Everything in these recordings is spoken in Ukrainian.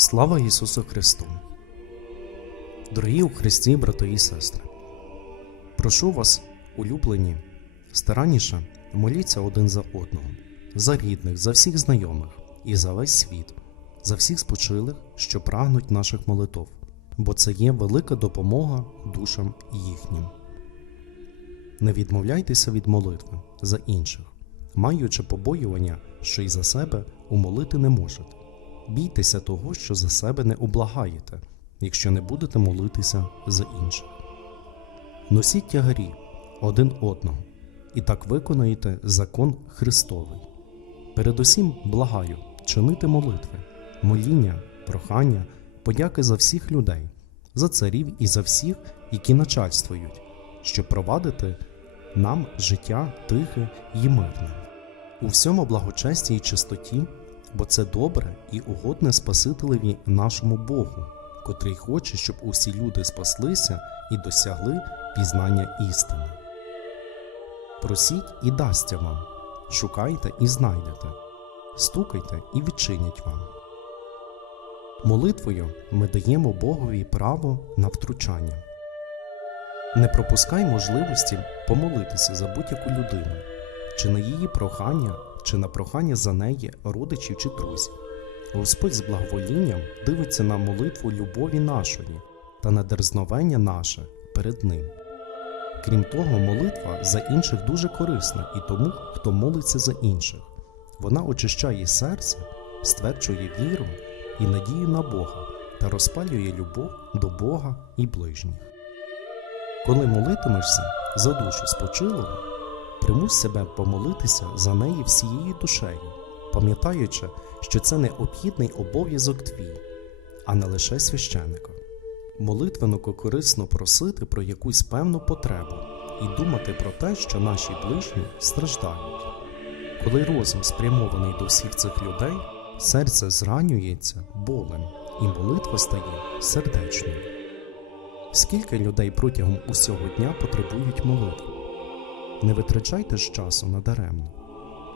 Слава Ісусу Христу! Дорогі у Христі, брати і сестри! Прошу вас, улюблені, старанніше моліться один за одного, за рідних, за всіх знайомих і за весь світ, за всіх спочилих, що прагнуть наших молитов, бо це є велика допомога душам їхнім. Не відмовляйтеся від молитви за інших, маючи побоювання, що й за себе умолити не можете. Бійтеся того, що за себе не облагаєте, якщо не будете молитися за інших. Носіть тягарі один одного, і так виконаєте закон Христовий. Передусім благаю чинити молитви, моління, прохання, подяки за всіх людей, за царів і за всіх, які начальствують, щоб провадити нам життя тихе і мирне. У всьому благочесті і чистоті, бо це добре і угодне Спасителеві нашому Богу, котрий хоче, щоб усі люди спаслися і досягли пізнання істини. Просіть і дасться вам, шукайте і знайдете, стукайте і відчинять вам. Молитвою ми даємо Богові право на втручання. Не пропускай можливості помолитися за будь-яку людину, чи на її прохання, чи на прохання за неї родичів чи друзів. Господь з благоволінням дивиться на молитву любові нашої та на дерзновення наше перед Ним. Крім того, молитва за інших дуже корисна і тому, хто молиться за інших. Вона очищає серце, стверджує віру і надію на Бога та розпалює любов до Бога і ближніх. Коли молитимешся за душу спочилого, примусь себе помолитися за неї всією душею, пам'ятаючи, що це необхідний обов'язок твій, а не лише священика. Молитвеннику корисно просити про якусь певну потребу і думати про те, що наші ближні страждають. Коли розум спрямований до всіх цих людей, серце зранюється болем, і молитва стає сердечною. Скільки людей протягом усього дня потребують молитви? Не витрачайте ж часу надаремно,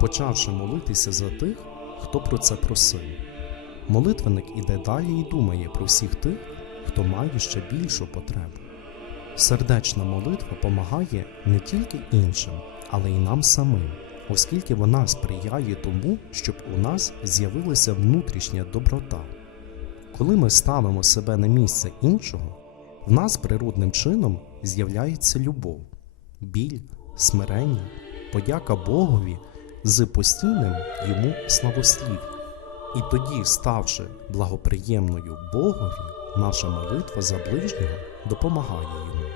почавши молитися за тих, хто про це просив. Молитвенник іде далі і думає про всіх тих, хто має ще більшу потребу. Сердечна молитва помагає не тільки іншим, але й нам самим, оскільки вона сприяє тому, щоб у нас з'явилася внутрішня доброта. Коли ми ставимо себе на місце іншого, в нас природним чином з'являється любов, біль, смирення, подяка Богові з постійним йому славослів'ям. І тоді, ставши благоприємною Богові, наша молитва за ближнього допомагає йому.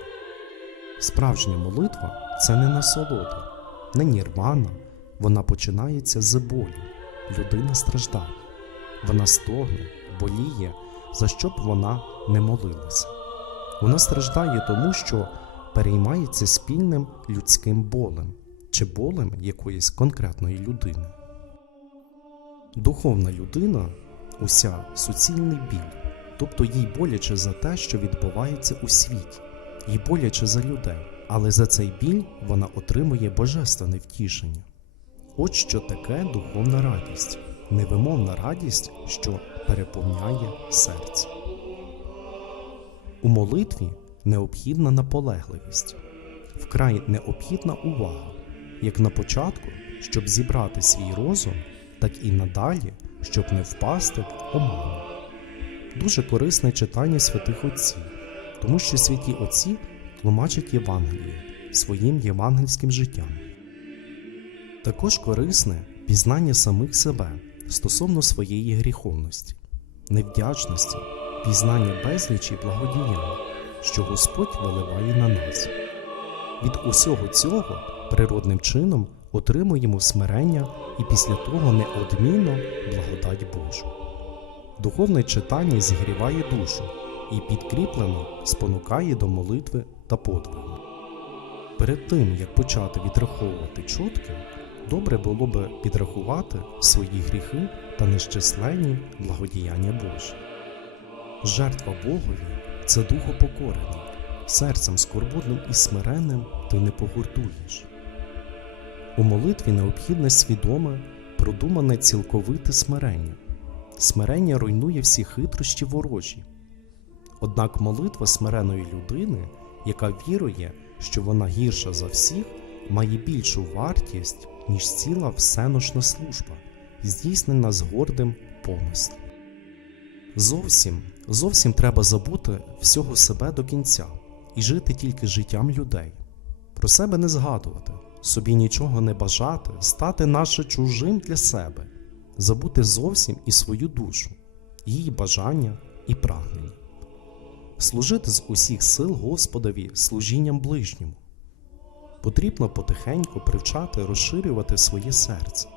Справжня молитва це не насолода, не нірвана, вона починається з болю. Людина страждає, вона стогне, боліє, за що б вона не молилася. Вона страждає тому, що переймається спільним людським болем чи болем якоїсь конкретної людини. Духовна людина уся суцільний біль, тобто їй боляче за те, що відбувається у світі, їй боляче за людей, але за цей біль вона отримує божественне втішення. От що таке духовна радість, невимовна радість, що переповняє серце. У молитві необхідна наполегливість, вкрай необхідна увага, як на початку, щоб зібрати свій розум, так і надалі, щоб не впасти в оману. Дуже корисне читання святих отців, тому що святі отці тлумачать Євангеліє своїм євангельським життям. Також корисне пізнання самих себе стосовно своєї гріховності, невдячності, пізнання безлічі благодіянь, що Господь виливає на нас. Від усього цього природним чином отримуємо смирення і після того неодмінно благодать Божу. Духовне читання зігріває душу і підкріплено спонукає до молитви та подвигу. Перед тим, як почати відраховувати чутки, добре було би підрахувати свої гріхи та нещисленні благодіяння Божі. Жертва Богові це духопокорений, серцем скорботним і смиренним ти не погуртуєш. У молитві необхідне свідоме, продумане цілковите смирення, Смирення руйнує всі хитрощі ворожі. Однак молитва смиреної людини, яка вірує, що вона гірша за всіх, має більшу вартість, ніж ціла всеношна служба, здійснена з гордим помислом. Зовсім, зовсім треба забути всього себе до кінця і жити тільки життям людей, про себе не згадувати, собі нічого не бажати, стати наше чужим для себе, забути зовсім і свою душу, її бажання і прагнення, служити з усіх сил Господові служінням ближньому. Потрібно потихеньку привчати розширювати своє серце.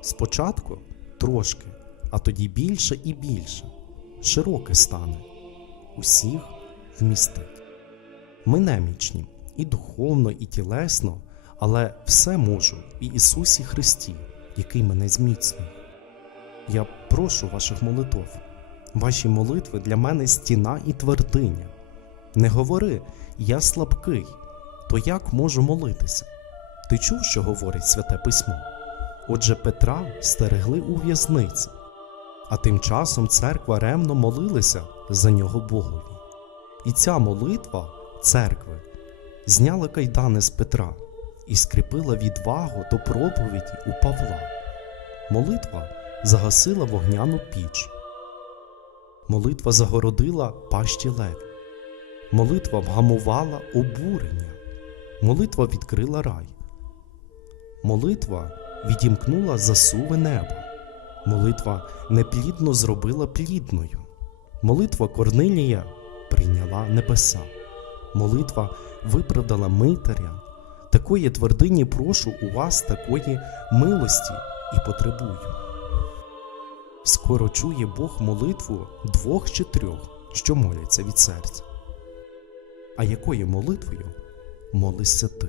Спочатку трошки, а тоді більше і більше, широке стане, усіх вмістить. Ми немічні і духовно, і тілесно, але все можу в Ісусі Христі, який мене зміцнює. Я прошу ваших молитв. Ваші молитви для мене стіна і твердиня. Не говори, я слабкий, то як можу молитися? Ти чув, що говорить святе письмо? Отже, Петра стерегли у в'язниці, а тим часом церква ремно молилася за нього Богові. І ця молитва церкви зняла кайдани з Петра і скріпила відвагу до проповіді у Павла. Молитва загасила вогняну піч. Молитва загородила пащі леві. Молитва вгамувала обурення. Молитва відкрила рай. Молитва відімкнула засуве небо. Молитва неплідно зробила плідною. Молитва Корнилія прийняла небеса. Молитва виправдала митаря. Такої твердині прошу у вас такої милості і потребую. Скоро чує Бог молитву двох чи трьох, що моляться від серця. А якою молитвою молишся ти?